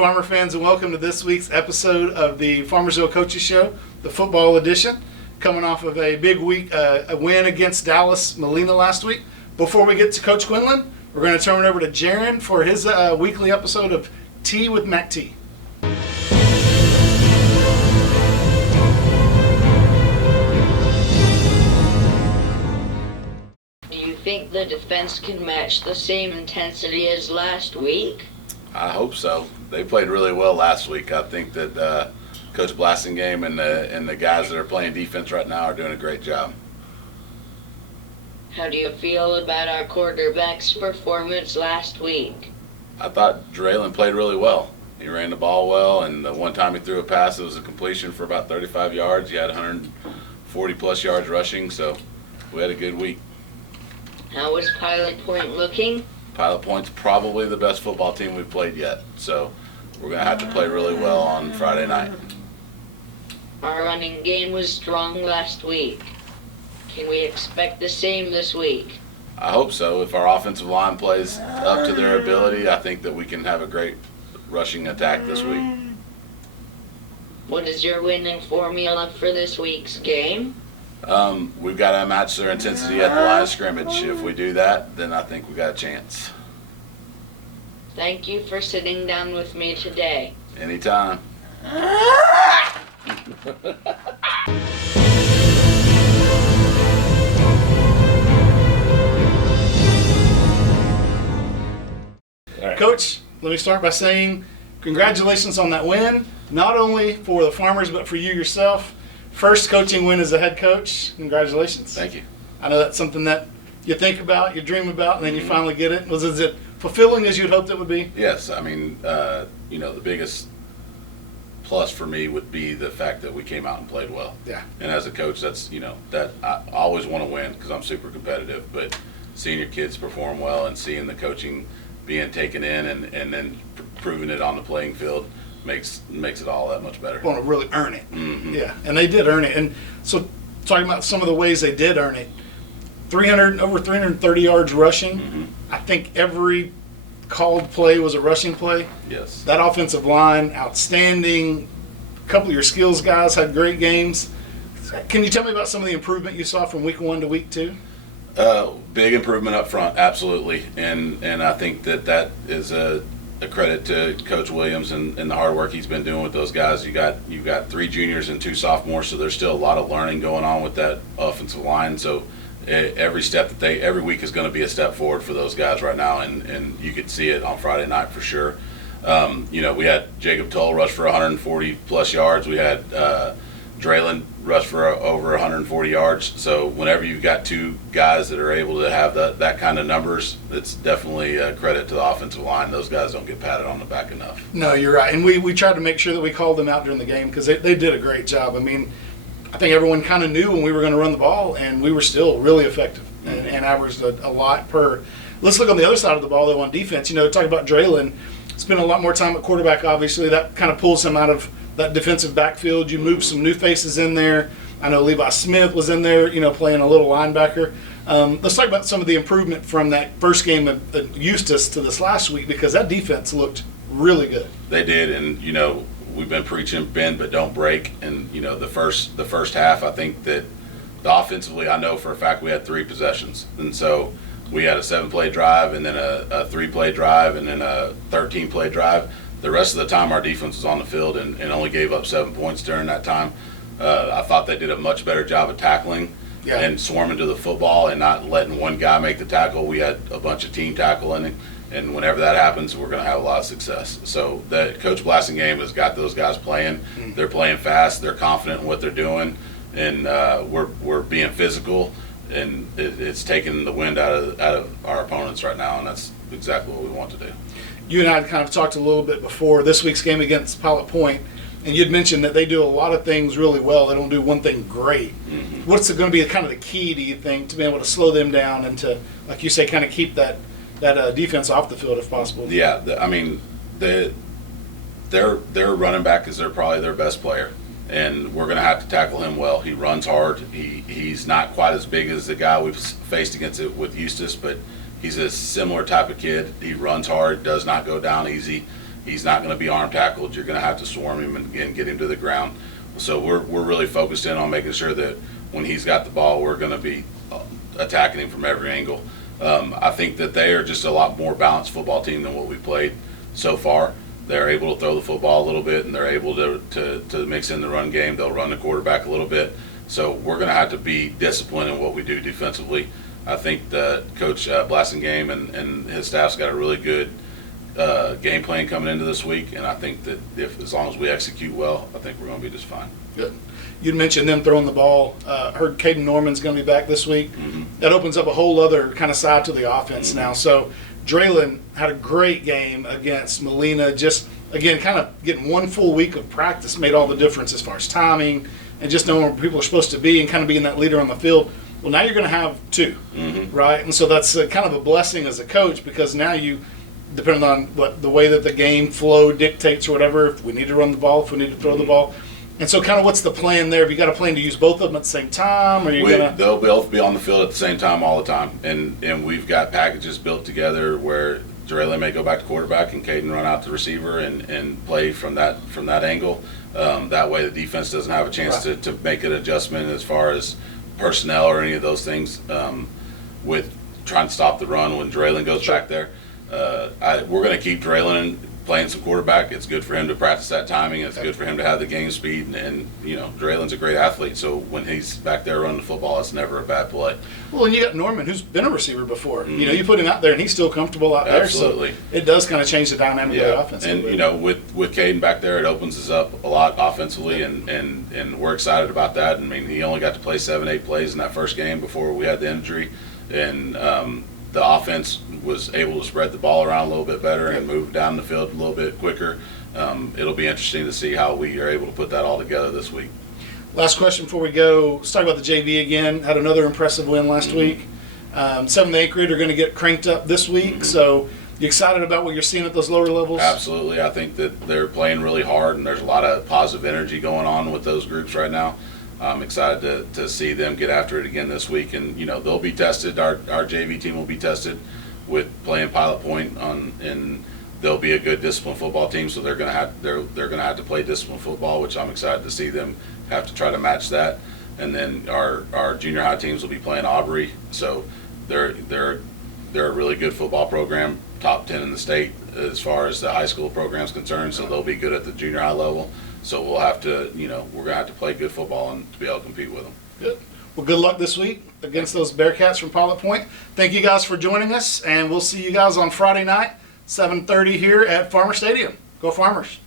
Farmer fans, and welcome to this week's episode of the Farmersville Coaches Show, the football edition, coming off of a big week, a win against Dallas Molina last week. Before we get to Coach Quinlan, we're going to turn it over to Jaron for his weekly episode of Tea with Mac T. Do you think the defense can match the same intensity as last week? I hope so. They played really well last week. I think that Coach Blasingame and the guys that are playing defense right now are doing a great job. How do you feel about our quarterback's performance last week? I thought Draylen played really well. He ran the ball well, and the one time he threw a pass, it was a completion for about 35 yards. He had 140-plus yards rushing, so we had a good week. How was Pilot Point looking? Pilot Point's probably the best football team we've played yet, so we're going to have to play really well on Friday night. Our running game was strong last week. Can we expect the same this week? I hope so. If our offensive line plays up to their ability, I think that we can have a great rushing attack this week. What is your winning formula for this week's game? We've got to match their intensity at the line of scrimmage. If we do that, then I think we got a chance. Thank you for sitting down with me today. Anytime. Coach, let me start by saying congratulations on that win, not only for the Farmers but for you yourself. First coaching win as a head coach. Congratulations. Thank you. I know that's something that you think about, you dream about, and then you finally get it. Was it fulfilling as you'd hoped it would be? Yes. I mean, the biggest plus for me would be the fact that we came out and played well. Yeah. And as a coach, that's, that I always want to win because I'm super competitive, but seeing your kids perform well and seeing the coaching being taken in and then proving it on the playing field makes it all that much better. Want to really earn it. Mm-hmm. Yeah, and they did earn it. And so talking about some of the ways they did earn it, over 330 yards rushing. Mm-hmm. I think every called play was a rushing play. Yes. That offensive line, outstanding. A couple of your skills guys had great games. Can you tell me about some of the improvement you saw from week 1 to week 2? Big improvement up front, absolutely, and I think that is a credit to Coach Williams and the hard work he's been doing with those guys. You've got 3 juniors and 2 sophomores, so there's still a lot of learning going on with that offensive line. So every week is going to be a step forward for those guys right now, and you could see it on Friday night for sure. We had Jacob Toll rush for 140 plus yards. We had Draylen rush for over 140 yards. So whenever you've got 2 guys that are able to have that kind of numbers, it's definitely a credit to the offensive line. Those guys don't get patted on the back enough. No, you're right. And we tried to make sure that we called them out during the game because they did a great job. I mean, I think everyone kind of knew when we were going to run the ball, and we were still really effective and averaged a lot per. Let's look on the other side of the ball, though, on defense. Talk about Draylen. Spent a lot more time at quarterback, obviously. That kind of pulls him out of that defensive backfield. You move some new faces in there. I know Levi Smith was in there, playing a little linebacker. Let's talk about some of the improvement from that first game at Eustis to this last week, because that defense looked really good. They did, and we've been preaching bend but don't break. And the first half, I think that offensively, I know for a fact we had 3 possessions, and so we had a 7-play drive, and then a 3-play drive, and then a 13-play drive. The rest of the time, our defense was on the field and only gave up 7 points during that time. I thought they did a much better job of tackling and swarming to the football and not letting one guy make the tackle. We had a bunch of team tackling, and whenever that happens, we're going to have a lot of success. So that Coach Blasingame has got those guys playing. Mm-hmm. They're playing fast. They're confident in what they're doing, and we're being physical, and it's taking the wind out of our opponents right now, and that's exactly what we want to do. You and I had kind of talked a little bit before this week's game against Pilot Point, and you'd mentioned that they do a lot of things really well. They don't do one thing great. Mm-hmm. What's going to be kind of the key, do you think, to be able to slow them down and to, like you say, kind of keep that defense off the field if possible? Yeah, their running back is probably their best player, and we're going to have to tackle him well. He runs hard. He's not quite as big as the guy we've faced against it with Eustis, but he's a similar type of kid. He runs hard, does not go down easy, He's not going to be arm tackled. You're going to have to swarm him and get him to the ground. So we're really focused in on making sure that when he's got the ball, we're going to be attacking him from every angle. I think that they are just a lot more balanced football team than what we played so far. They're able to throw the football a little bit, and they're able to mix in the run game. They'll run the quarterback a little bit. So we're going to have to be disciplined in what we do defensively. I think that Coach Blasingame and his staff's got a really good game plan coming into this week, and I think that as long as we execute well, I think we're going to be just fine. Good. You'd mentioned them throwing the ball. Heard Caden Norman's going to be back this week. Mm-hmm. That opens up a whole other kind of side to the offense now. So Draylen had a great game against Molina. Just, again, kind of getting one full week of practice made all the difference as far as timing and just knowing where people are supposed to be and kind of being that leader on the field. Well, now you're going to have two, right? And so that's kind of a blessing as a coach, because now you, depending on what the way that the game flow dictates or whatever, if we need to run the ball, if we need to throw the ball. And so kind of what's the plan there? Have you got a plan to use both of them at the same time? Or They'll both be on the field at the same time all the time. And we've got packages built together where Draylen may go back to quarterback and Caden run out to receiver and play from that angle. That way the defense doesn't have a chance to make an adjustment as far as personnel or any of those things with trying to stop the run when Draylen goes back there. We're going to keep Draylen playing some quarterback. It's good for him to practice that timing. It's good for him to have the game speed. And you know, Draylen's a great athlete, so when he's back there running the football, it's never a bad play. Well, and you got Norman, who's been a receiver before. You know, you put him out there, and he's still comfortable out there. Absolutely. So it does kind of change the dynamic of the offense. And you know, with Caden back there, it opens us up a lot offensively, and we're excited about that. I mean, he only got to play 7-8 plays in that first game before we had the injury, and the offense was able to spread the ball around a little bit better and move down the field a little bit quicker. It'll be interesting to see how we are able to put that all together this week. Last question before we go. Let's talk about the JV again. Had another impressive win last week. 7th, 8th grade are going to get cranked up this week. So you excited about what you're seeing at those lower levels? Absolutely. I think that they're playing really hard, and there's a lot of positive energy going on with those groups right now. I'm excited to see them get after it again this week, and you know, they'll be tested. Our JV team will be tested with playing Pilot Point and they'll be a good disciplined football team. So they're gonna have to play disciplined football, which I'm excited to see them have to try to match that. And then our junior high teams will be playing Aubrey, so they're a really good football program, top 10 in the state as far as the high school program is concerned. So they'll be good at the junior high level. So we'll have to, you know, we're gonna have to play good football and to be able to compete with them. Good. Well, good luck this week against those Bearcats from Pilot Point. Thank you guys for joining us, and we'll see you guys on Friday night, 7:30 here at Farmer Stadium. Go Farmers.